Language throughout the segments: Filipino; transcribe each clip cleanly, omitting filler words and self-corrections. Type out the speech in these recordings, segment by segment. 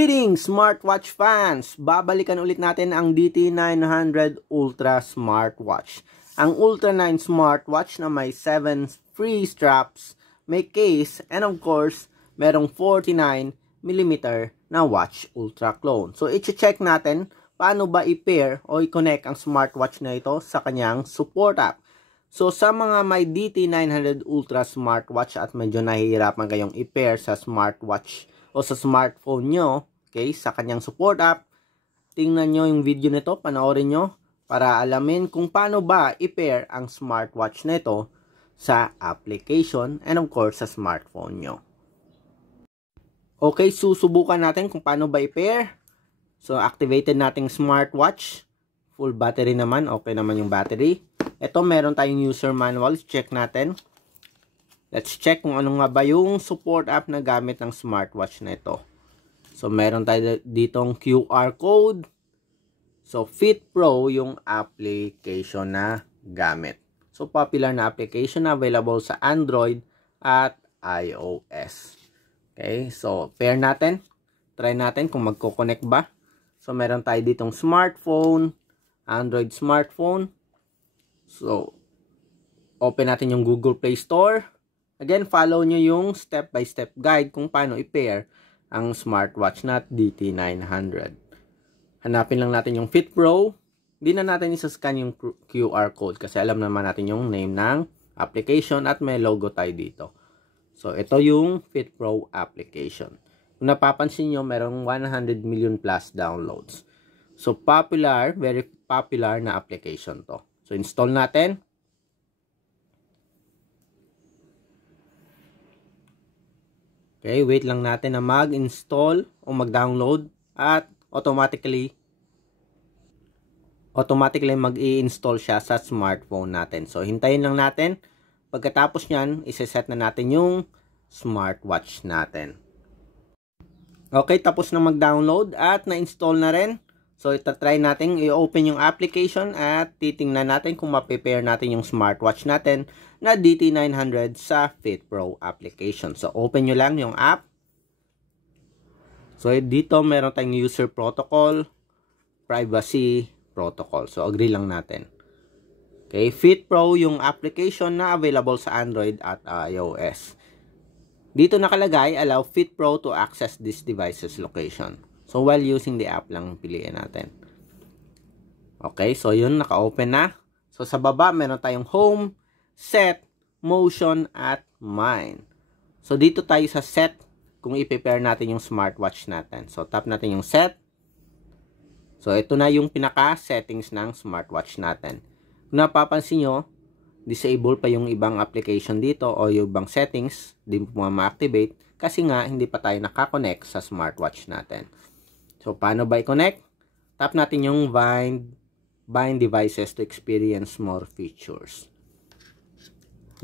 Greetings smartwatch fans! Babalikan ulit natin ang DT900 Ultra smartwatch. Ang Ultra 9 smartwatch na may 7 free straps, may case, and of course, merong 49mm na watch Ultra clone. So, i-check natin paano ba i-pair o i-connect ang smartwatch na ito sa kanyang support app. So, sa mga may DT900 Ultra smartwatch at medyo nahihirapan kayong i-pair sa smartwatch o sa smartphone nyo, okay, sa kanyang support app, tingnan nyo yung video nito, panoorin nyo, para alamin kung paano ba i-pair ang smartwatch nito sa application and of course sa smartphone nyo. Okay, susubukan natin kung paano ba i-pair. So, activated nating smartwatch. Full battery naman, okay naman yung battery. Ito, meron tayong user manual, check natin. Let's check kung ano nga ba yung support app na gamit ng smartwatch na ito. So, meron tayo ditong QR code. So, Fit Pro yung application na gamit. So, popular na application na available sa Android at iOS. Okay, so, pair natin. Try natin kung magko-connect ba. So, meron tayo ditong smartphone, Android smartphone. So, open natin yung Google Play Store. Again, follow nyo yung step-by-step guide kung paano i-pair ang smartwatch na DT900. Hanapin lang natin yung Fit Pro. Hindi na natin isa-scan yung QR code kasi alam naman natin yung name ng application at may logo tayo dito. So, ito yung Fit Pro application. Kung napapansin nyo, merong 100 million plus downloads. So, popular, very popular na application to. So, install natin. Okay, wait lang natin na mag-install o mag-download at automatically mag-i-install siya sa smartphone natin. So, hintayin lang natin. Pagkatapos nyan, iseset na natin yung smartwatch natin. Okay, tapos na mag-download at na-install na rin. So, itatry natin i-open yung application at titingnan natin kung mape-pair natin yung smartwatch natin na DT900 sa Fit Pro application. So, open nyo lang yung app. So, dito meron tayong user protocol, privacy protocol. So, agree lang natin. Okay, Fit Pro yung application na available sa Android at iOS. Dito nakalagay, allow Fit Pro to access this device's location. So, while using the app lang piliin natin. Okay, so yun, naka-open na. So, sa baba, meron tayong home, set, motion, at mine. So, dito tayo sa set kung i-prepare natin yung smartwatch natin. So, tap natin yung set. So, ito na yung pinaka-settings ng smartwatch natin. Kung napapansin nyo, disable pa yung ibang application dito o yung ibang settings, di mo ma-activate kasi nga hindi pa tayo nakakonect sa smartwatch natin. So, paano ba i-connect? Tap natin yung bind devices to experience more features.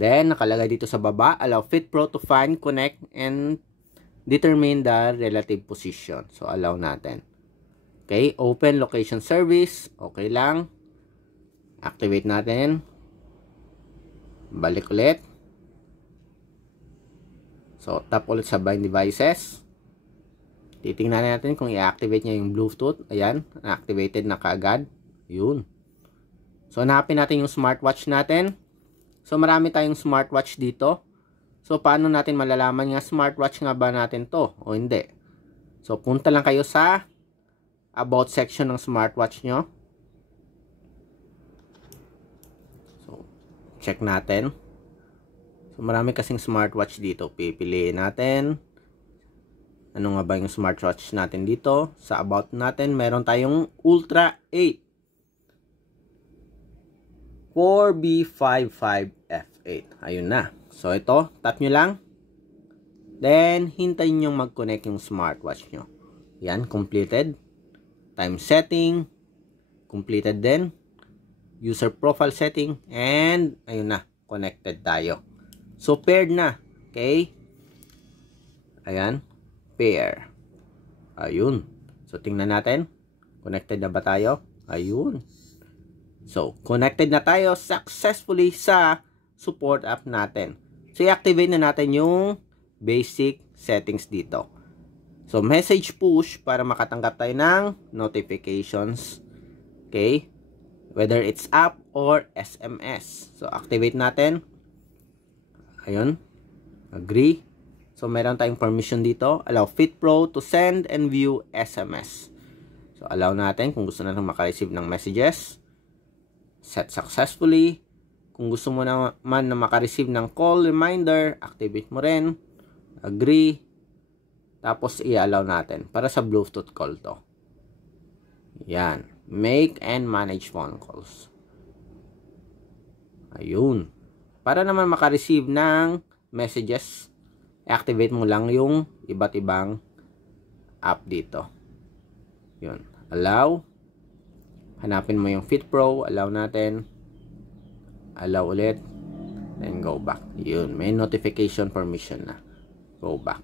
Then, nakalagay dito sa baba, allow Fit Pro to find, connect, and determine the relative position. So, allow natin. Okay, open location service. Okay lang. Activate natin. Balik ulit. So, tap ulit sa bind devices. Titingnan natin kung i-activate niya yung Bluetooth. Ayan, activated na kaagad. Yun. So, hanapin natin yung smartwatch natin. So, marami tayong smartwatch dito. So, paano natin malalaman nga smartwatch nga ba natin to o hindi? So, punta lang kayo sa about section ng smartwatch nyo. So, check natin. So, marami kasing smartwatch dito. Pipiliin natin. Ano nga ba yung smartwatch natin dito? Sa about natin, meron tayong Ultra 8 4B55F8. Ayun na. So, ito. Tap nyo lang. Then, hintayin nyo mag-connect yung smartwatch nyo. Yan, completed. Time setting. Completed din. User profile setting. And, ayun na. Connected tayo. So, paired na. Okay? Ayan. Pair. Ayun. So, tingnan natin. Connected na ba tayo? Ayun. So, connected na tayo successfully sa support app natin. So, i-activate na natin yung basic settings dito. So, message push para makatanggap tayo ng notifications. Okay? Whether it's app or SMS. So, activate natin. Ayun. Agree. So, meron tayong permission dito. Allow FitPro to send and view SMS. So, allow natin kung gusto natin makareceive ng messages. Set successfully. Kung gusto mo naman na makareceive ng call reminder, activate mo rin. Agree. Tapos, i-allow natin para sa Bluetooth call to. Yan. Make and manage phone calls. Ayun. Para naman makareceive ng messages, activate mo lang yung iba't ibang app dito. Yun. Allow. Hanapin mo yung FitPro. Allow natin. Allow ulit. Then go back. Yun. May notification permission na. Go back.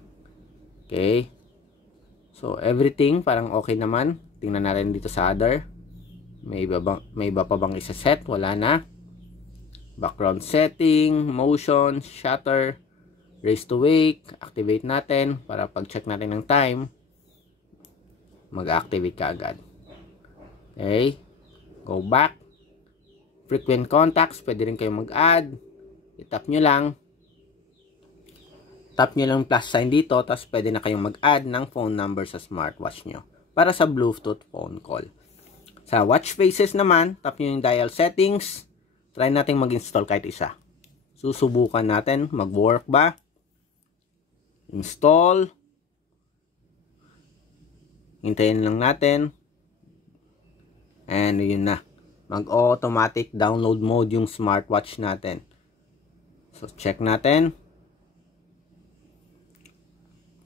Okay. So, everything parang okay naman. Tingnan natin dito sa other. May iba pa bang isa-set? Wala na. Background setting, motion, shutter, raise to wake. Activate natin para pag-check natin ng time. Mag-activate ka agad. Okay. Go back. Frequent contacts. Pwede rin kayo mag-add. I-tap nyo lang. Tap nyo lang plus sign dito, tapos pwede na kayong mag-add ng phone number sa smartwatch nyo para sa Bluetooth phone call. Sa watch faces naman, tap nyo yung dial settings. Try natin mag-install kahit isa. Susubukan natin, mag-work ba? Install. Hintayin lang natin. And yun na. Mag-automatic download mode yung smartwatch natin. So, check natin.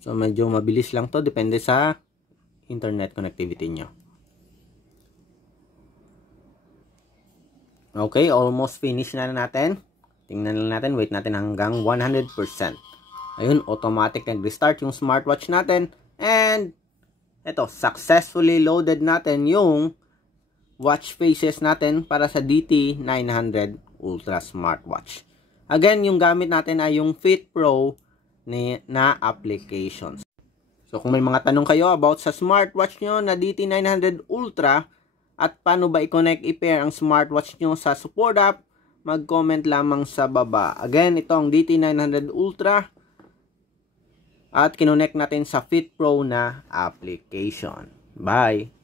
So, medyo mabilis lang to. Depende sa internet connectivity nyo. Okay, almost finish na natin. Tingnan lang natin. Wait natin hanggang 100%. Ayun, automatic nag-restart yung smartwatch natin. And, eto, successfully loaded natin yung watch faces natin para sa DT900 Ultra Smartwatch. Again, yung gamit natin ay yung FitPro na applications. So, kung may mga tanong kayo about sa smartwatch nyo na DT900 Ultra at paano ba i-connect, i-pair ang smartwatch nyo sa support app, mag-comment lamang sa baba. Again, ito ang DT900 Ultra at kinonect natin sa FitPro na application. Bye!